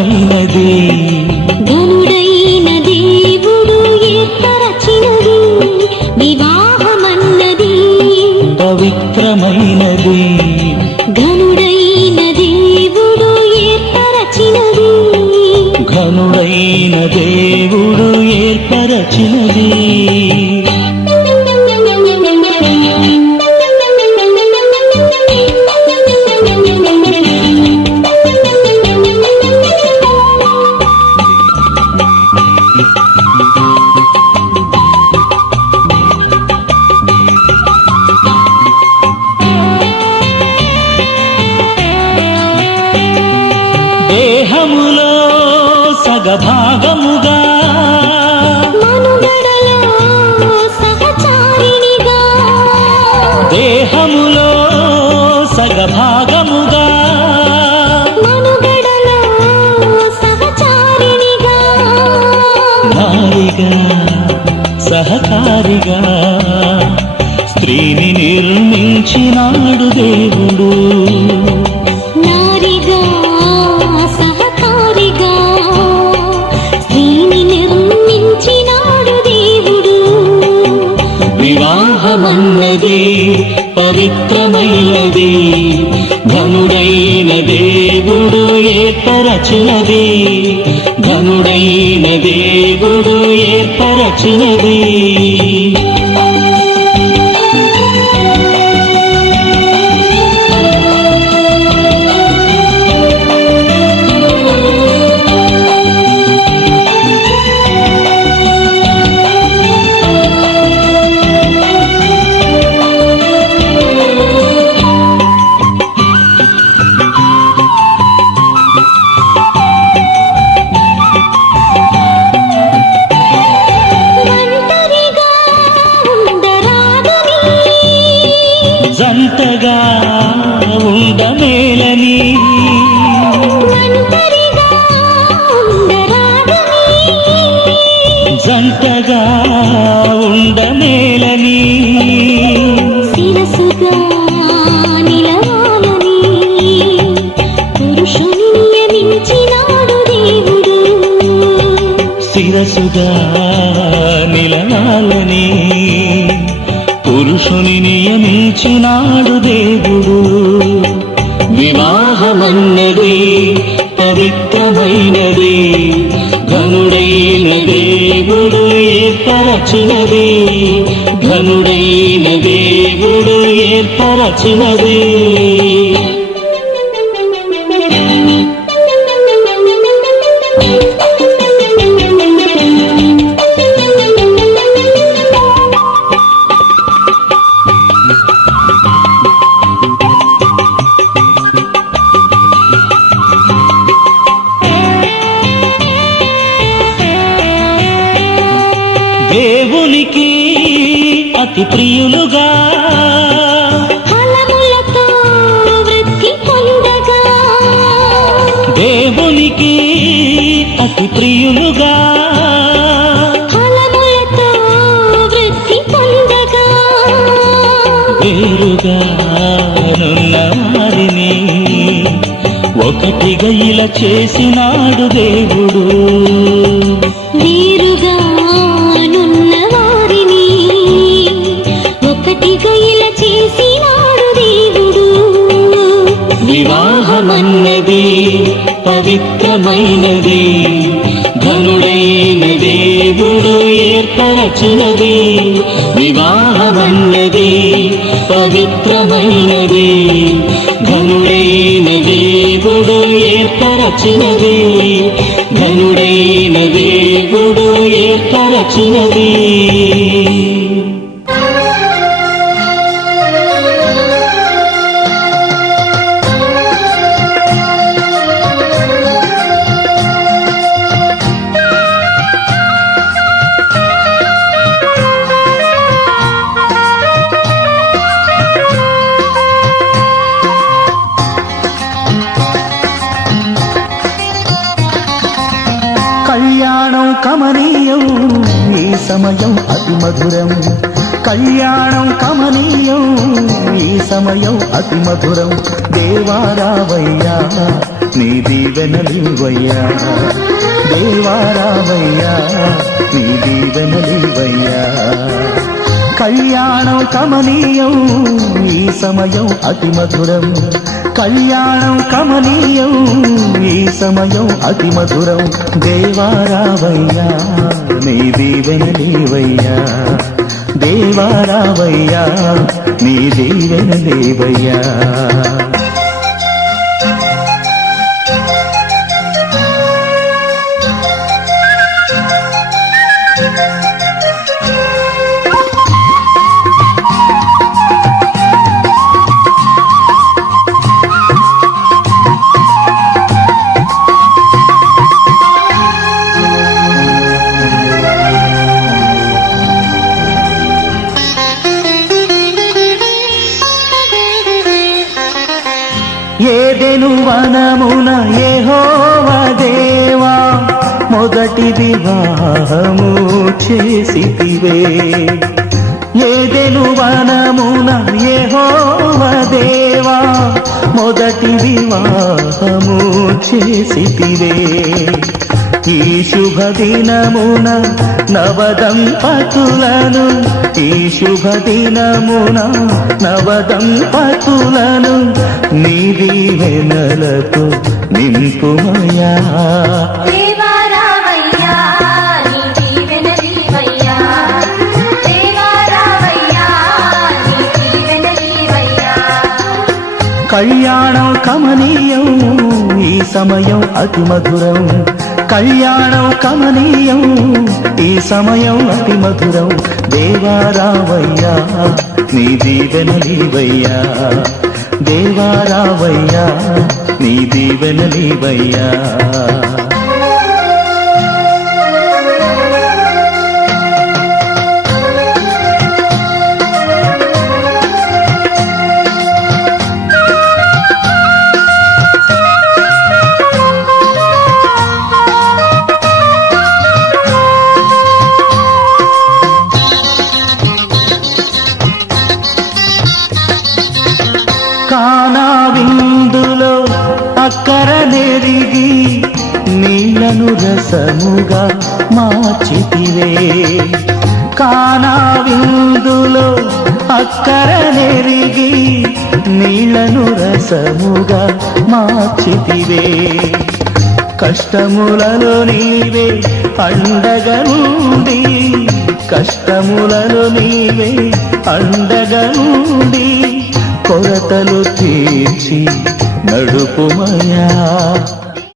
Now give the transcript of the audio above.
పవిత్రమైనది ఘనుడైన దేవుడు ఏర్పరచినది వివాహమన్నది పవిత్రమైనది ఘనుడైన దేవుడు ఏర్పరచినది ఘనుడైన దేవుడు ఏర్పరచినది దేహములో సగభాగముగా మనుగడలో సహచారిణిగా దేహములో సగభాగముగా మనుగడలో సహచారిణిగా నారిగా సహకారిగా స్త్రీని నిర్మించినాడు దేవుడు నారిగా సహకారిగా స్త్రీని నిర్మించినాడు దేవుడు వివాహమన్నది పవిత్రమైనది ఘనుడైన దేవుడు ఏర్పరచినది ఘనుడైన దేవుడు ఏర్పరచినది జంటగా ఉండమేలని జంటగా ఉండమేలని శిరసుగా నిలవాలని పురుషుని నియమించినాడు దేవుడు శిరసుగా నిలవాలని పురుషుని నియమించినాడు దేవుడు వివాహమన్నది పవిత్రమైనది ఘనుడైన దేవుడు ఏర్పరచినది ఘనుడైన దేవుడు ఏర్పరచినది దేవునికి అతి ప్రియులుగా ఫలములతో వృద్ధి పొందగా దేవునికి అతి ప్రియులుగా ఫలములతో వృద్ధి పొందగా వేరుగా నున్న వారిని ఒకటిగా ఇలా చేసినాడు దేవుడు వేరుగా నున్న వారిని ఒకటిగా ఇలా చేసినాడు దేవుడు వివాహమన్నది పవిత్రమైనది ఘనుడైన దేవుడు ఏర్పరచినది వివాహమన్నది పవిత్రమైనది ఘనుడైన దేవుడు ఏర్పరచినది ఘనుడైన దేవుడు ఏర్పరచినది కళ్యాణం కమనీయం ఈ సమయం అతి మధురం కళ్యాణం కమనీయం ఈ సమయం అతి మధురం దేవారావయ్యా నీ దీవెనలివయ్యా దేవారావయ్యా నీ దీవెనలివయ్యా కళ్యాణం కమనీయం ఈ సమయం అతి మధురం కళ్యాణం కమనీయం ఈ సమయం అతి మధురం దేవారావయ్యా నీ దీవెనలివయ్యా దేవారావయ్యా నీ దీవెనలివయ్యా ఏదెను వనమున యెహోవా దేవా మొదటి వివాహము చేసితివే ఏదెను వనమున యెహోవా దేవా మొదటి వివాహము చేసితివే ఈ శుభదినమున నవదంపతులను ఈ శుభదినమున నవదంపతులను నీ దీవెనలతో నింపుమయా దేవారావయ్యా నీ దీవెనలివయ్యా దేవారావయ్యా నీ దీవెనలివయ్యా కళ్యాణం కమనీయం ఈ సమయం అతి మధురం కళ్యాణం కమనీయం ఈ సమయం అతి మధురం దేవారావయ్యా నీ దీవెనలివయ్యా దేవారావయ్యా నీ దీవెనలివయ్యా కానా విందులో అక్కర నెరిగి నీళ్లను రసముగా మార్చితివే కానా విందులో అక్కర నెరిగి నీళ్లను రసముగా మార్చితివే కష్టములలో నీవే అండగా నుండి కష్టములలో నీవే అండగా నుండి కొరతలు తీర్చి నడుపుమయా